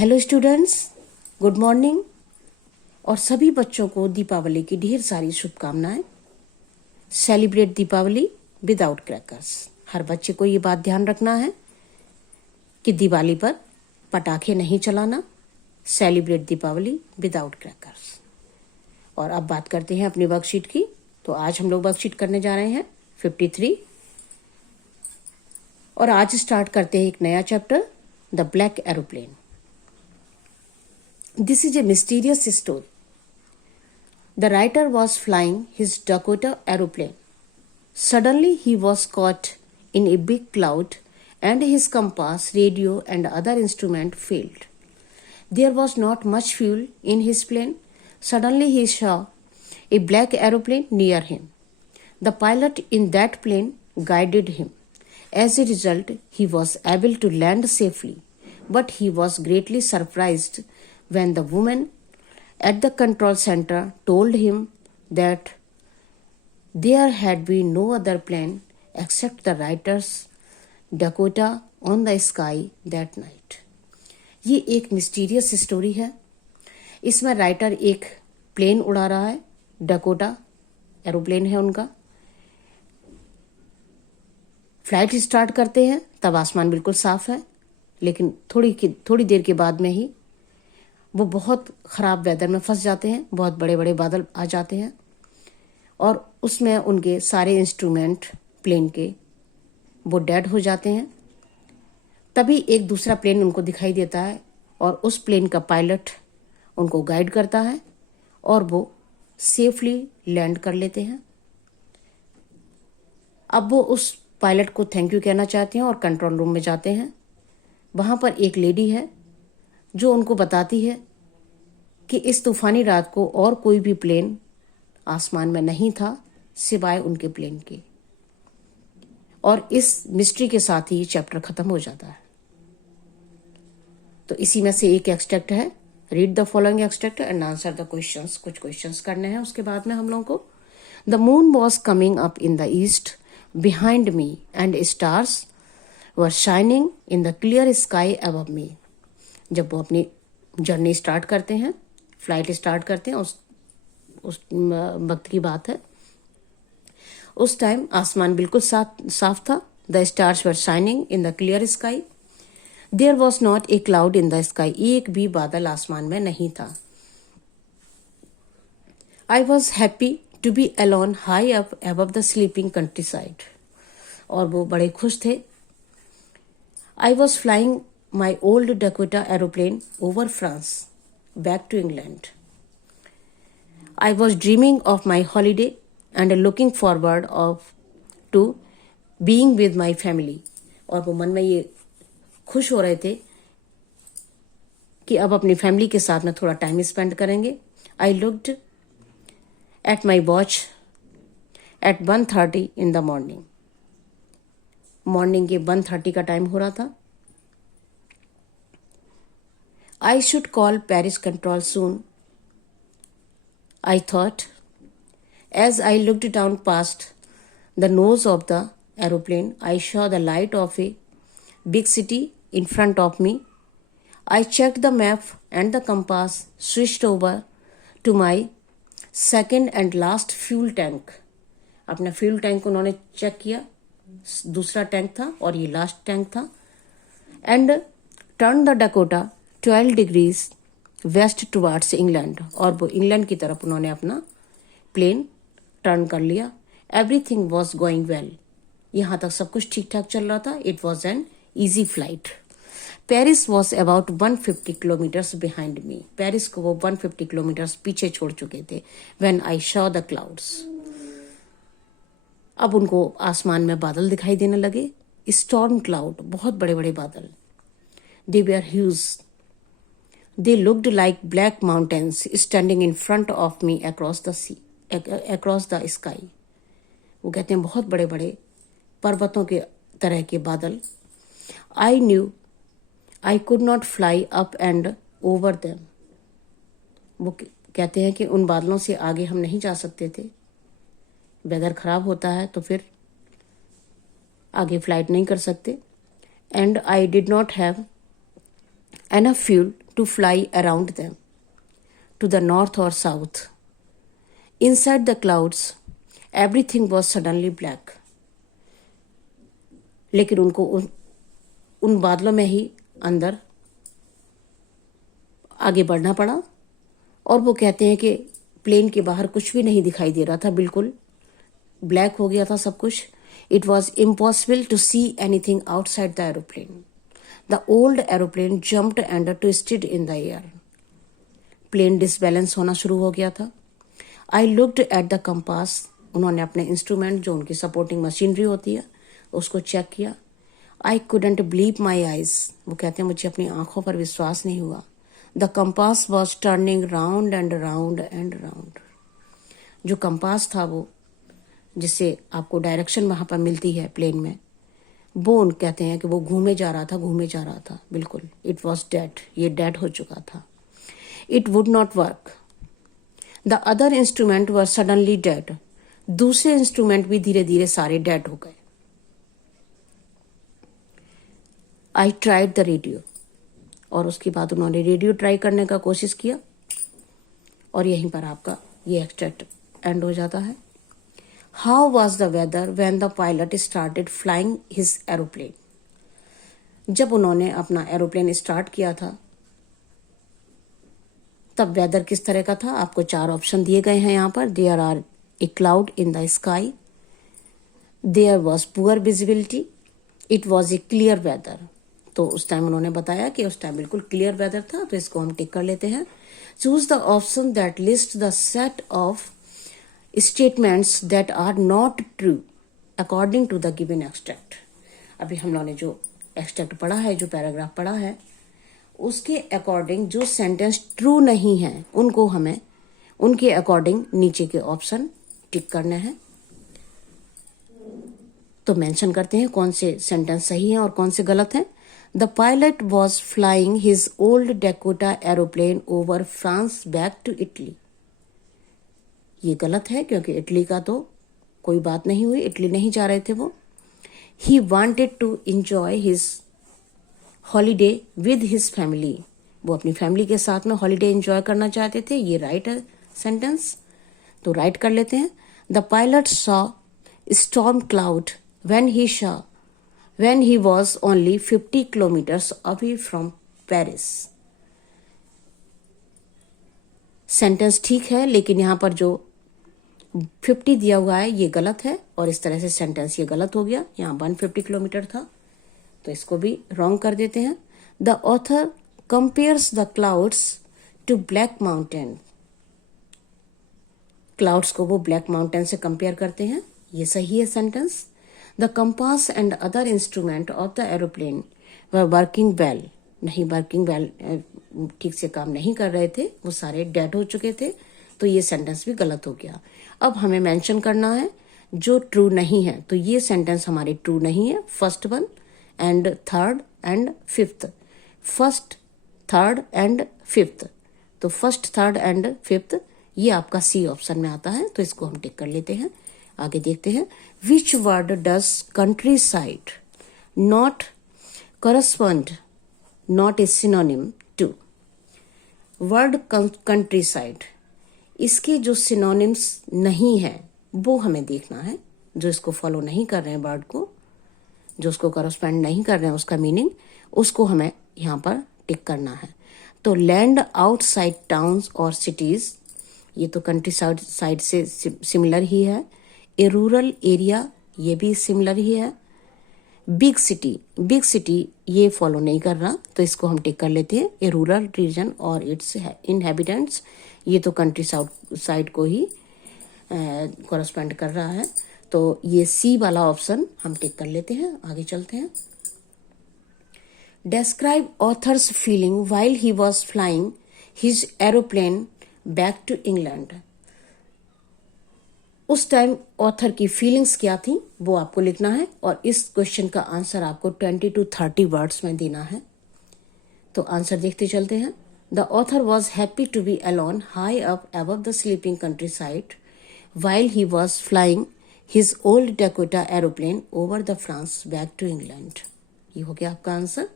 Hello students, good morning. और सभी बच्चों को दीपावली की ढेर सारी शुभकामनाएं। Celebrate Deepawali without crackers. हर बच्चे को ये बात ध्यान रखना है कि दिवाली पर पटाखे नहीं चलाना। Celebrate Deepawali without crackers. और अब बात करते हैं अपनी वर्कशीट की। तो आज हम लोग वर्कशीट करने जा रहे हैं 53। और आज स्टार्ट करते हैं एक नया chapter, the black aeroplane. This is a mysterious story. The writer was flying his Dakota aeroplane. Suddenly he was caught in a big cloud and his compass, radio and other instrument failed. There was not much fuel in his plane. Suddenly he saw a black aeroplane near him. The pilot in that plane guided him. As a result, he was able to land safely, but he was greatly surprised when the woman at the control center told him that there had been no other plane except the writer's Dakota on the sky that night. ये एक mysterious story है। इसमें writer एक plane उड़ा रहा है, Dakota aeroplane है उनका। फ्लाइट स्टार्ट करते हैं तब आसमान बिल्कुल साफ है, लेकिन थोड़ी देर के बाद में ही वो बहुत ख़राब वेदर में फंस जाते हैं। बहुत बड़े बड़े बादल आ जाते हैं और उसमें उनके सारे इंस्ट्रूमेंट प्लेन के वो डेड हो जाते हैं। तभी एक दूसरा प्लेन उनको दिखाई देता है और उस प्लेन का पायलट उनको गाइड करता है और वो सेफली लैंड कर लेते हैं। अब वो उस पायलट को थैंक यू कहना चाहते हैं और कंट्रोल रूम में जाते हैं। वहाँ पर एक लेडी है जो उनको बताती है कि इस तूफानी रात को और कोई भी प्लेन आसमान में नहीं था सिवाय उनके प्लेन के। और इस मिस्ट्री के साथ ही चैप्टर खत्म हो जाता है। तो इसी में से एक एक्सट्रैक्ट है, read the following extract and answer the questions. कुछ क्वेश्चंस करने हैं उसके बाद में हम लोगों को। The moon was coming up in the east behind me and stars were shining in the clear sky above मी। जब वो अपनी जर्नी स्टार्ट करते हैं, फ्लाइट स्टार्ट करते हैं, उस वक्त की बात है। उस टाइम आसमान बिल्कुल साफ था। The stars were shining in the clear sky. There was not a cloud in the sky. एक भी बादल आसमान में नहीं था। I was happy to be alone high up above the sleeping countryside. और वो बड़े खुश थे। I was flying my old Dakota aeroplane over France, back to England. I was dreaming of my holiday and looking forward to being with my family. और वो मन में ये खुश हो रहे थे कि अब अपनी फैमिली के साथ में थोड़ा टाइम स्पेंड करेंगे। I looked at my watch at 1:30 in the morning. Morning के 1:30 का टाइम हो रहा था। I should call Paris control soon, I thought. As I looked down past the nose of the aeroplane, I saw the light of a big city in front of me. I checked the map and the compass, switched over to my second and last fuel tank. अपना fuel tank उन्होंने check किया, दूसरा tank था और ये last tank था। And turned the Dakota 12 degrees west towards England. और वो इंग्लैंड की तरफ उन्होंने अपना प्लेन टर्न कर लिया। Everything was going well. यहाँ तक सब कुछ ठीक ठाक चल रहा था। It was an easy flight. Paris was about 150 kilometres behind me. Paris को वो 150 किलोमीटर्स पीछे छोड़ चुके थे। When I saw the clouds. अब उनको आसमान में बादल दिखाई देने लगे। स्टॉर्म क्लाउड, बहुत बड़े बड़े बादल। They were huge. They looked like black mountains standing in front of me across the sky. वो कहते हैं बहुत बड़े बड़े पर्वतों के तरह के बादल। I knew I could not fly up and over them. वो कहते हैं कि उन बादलों से आगे हम नहीं जा सकते थे। वेदर खराब होता है तो फिर आगे फ्लाइट नहीं कर सकते। And I did not have enough fuel to fly around them, to the north or south. Inside the clouds, everything was suddenly black. लेकिन उनको उन बादलों में ही अंदर आगे बढ़ना पड़ा और वो कहते हैं कि प्लेन के बाहर कुछ भी नहीं दिखाई दे रहा था, बिल्कुल ब्लैक हो गया था सब कुछ. It was impossible to see anything outside the aeroplane. The old aeroplane jumped and twisted in the air. Plane disbalance होना शुरू हो गया था. I looked at the compass. उन्होंने अपने इंस्ट्रूमेंट जो उनकी सपोर्टिंग मशीनरी होती है उसको चेक किया. I couldn't believe my eyes. वो कहते हैं मुझे अपनी आंखों पर विश्वास नहीं हुआ. The compass was turning round and round and round. जो कंपास था वो जिससे आपको डायरेक्शन वहां पर मिलती है प्लेन में, वो कहते हैं कि वो घूमे जा रहा था बिल्कुल. इट वॉज डेड, ये डेड हो चुका था. It would not work. The other instrument were suddenly dead. दूसरे इंस्ट्रूमेंट भी धीरे धीरे सारे डेड हो गए. I tried the radio. और उसके बाद उन्होंने रेडियो ट्राई करने का कोशिश किया और यहीं पर आपका ये एक्सट्रैक्ट एंड हो जाता है. How was the weather when the pilot started flying his aeroplane. जब उन्होंने अपना एरोप्लेन स्टार्ट किया था तब वेदर किस तरह का था. आपको 4 ऑप्शन दिए गए हैं यहाँ पर. There are a cloud in the sky, there was poor visibility, it was a clear weather. तो उस टाइम उन्होंने बताया कि उस टाइम बिल्कुल क्लियर वेदर था, तो इसको हम टिक कर लेते हैं. Choose the option that list the set of statements that are not true according to the given extract. अभी हम लोगों ने जो एक्सट्रैक्ट पढ़ा है, जो पैराग्राफ पढ़ा है, उसके अकॉर्डिंग जो सेंटेंस ट्रू नहीं है उनको हमें उनके अकॉर्डिंग नीचे के ऑप्शन टिक करने हैं. तो मेंशन करते हैं कौन से सेंटेंस सही हैं और कौन से गलत हैं. The pilot was flying his old Dakota aeroplane over France back to Italy. ये गलत है क्योंकि इटली का तो कोई बात नहीं हुई, इटली नहीं जा रहे थे वो. He wanted to enjoy his holiday with his family. वो अपनी फैमिली के साथ में हॉलीडे एंजॉय करना चाहते थे. ये राइट है सेंटेंस, तो राइट कर लेते हैं. The pilot saw storm cloud when he was only 50 kilometers away from Paris. Sentence ठीक है लेकिन यहाँ पर जो 50 दिया हुआ है ये गलत है और इस तरह से सेंटेंस ये गलत हो गया. यहाँ 150 किलोमीटर था तो इसको भी रॉन्ग कर देते हैं. The author compares the clouds to black mountain. Clouds को वो ब्लैक माउंटेन से कंपेयर करते हैं, ये सही है sentence. The compass and other instrument of the aeroplane were working well. नहीं working well, ठीक से काम नहीं कर रहे थे, वो सारे डेड हो चुके थे, तो ये सेंटेंस भी गलत हो गया. अब हमें मेंशन करना है जो ट्रू नहीं है. तो ये सेंटेंस हमारी ट्रू नहीं है. First one and third and fifth. First, third and fifth. तो फर्स्ट, थर्ड एंड फिफ्थ ये आपका सी ऑप्शन में आता है, तो इसको हम टिक कर लेते हैं. आगे देखते हैं. Which word does countryside not correspond not a synonym to. Word countryside, इसके जो सिनोनिम्स नहीं है वो हमें देखना है. जो इसको फॉलो नहीं कर रहे हैं वर्ड को, जो उसको करस्पॉन्ड नहीं कर रहे हैं उसका मीनिंग, उसको हमें यहाँ पर टिक करना है. तो लैंड आउटसाइड टाउन्स और सिटीज, ये तो कंट्री साइड से सिमिलर ही है. ए रूरल एरिया, ये भी सिमिलर ही है. बिग सिटी ये फॉलो नहीं कर रहा, तो इसको हम टिक कर लेते हैं. ए रूरल रीजन और इट्स इनहेबिटेंट्स, ये तो कंट्री साइड को ही कॉरस्पॉन्ड कर रहा है, तो ये सी वाला ऑप्शन हम टिक कर लेते हैं. आगे चलते हैं. Describe author's feeling while he was flying his aeroplane back to England. उस टाइम ऑथर की फीलिंग्स क्या थी वो आपको लिखना है और इस क्वेश्चन का आंसर आपको 20 to 30 वर्ड्स में देना है. तो आंसर देखते चलते हैं. The author was happy to be alone high up above the sleeping countryside while he was flying his old Dakota aeroplane over the France back to England. ये हो गया आपका आंसर.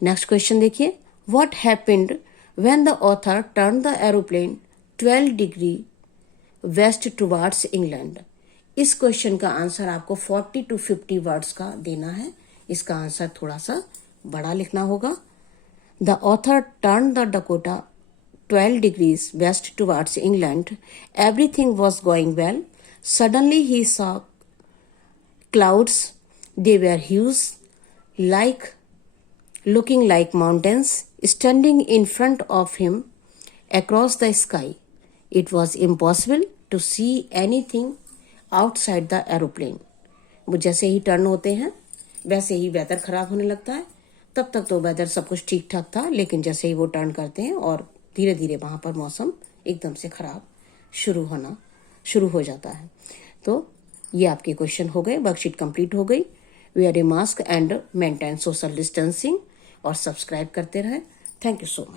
नेक्स्ट क्वेश्चन देखिए. What happened when the author turned the aeroplane 12 degree west towards England? इस question का answer आपको 40 to 50 words का देना है. इसका आंसर थोड़ा सा बड़ा लिखना होगा. The author turned the Dakota 12 degrees west towards England. Everything was going well. Suddenly he saw clouds. They were huge, looking like mountains, standing in front of him across the sky. It was impossible to see anything outside the aeroplane. वो जैसे ही turn होते हैं वैसे ही weather खराब होने लगता है. तब तक तो वेदर सब कुछ ठीक ठाक था, लेकिन जैसे ही वो टर्न करते हैं और धीरे धीरे वहां पर मौसम एकदम से खराब शुरू हो जाता है. तो ये आपके क्वेश्चन हो गए. वर्कशीट कंप्लीट हो गई. Wear a mask and maintain social distancing और सब्सक्राइब करते रहे. Thank you so much.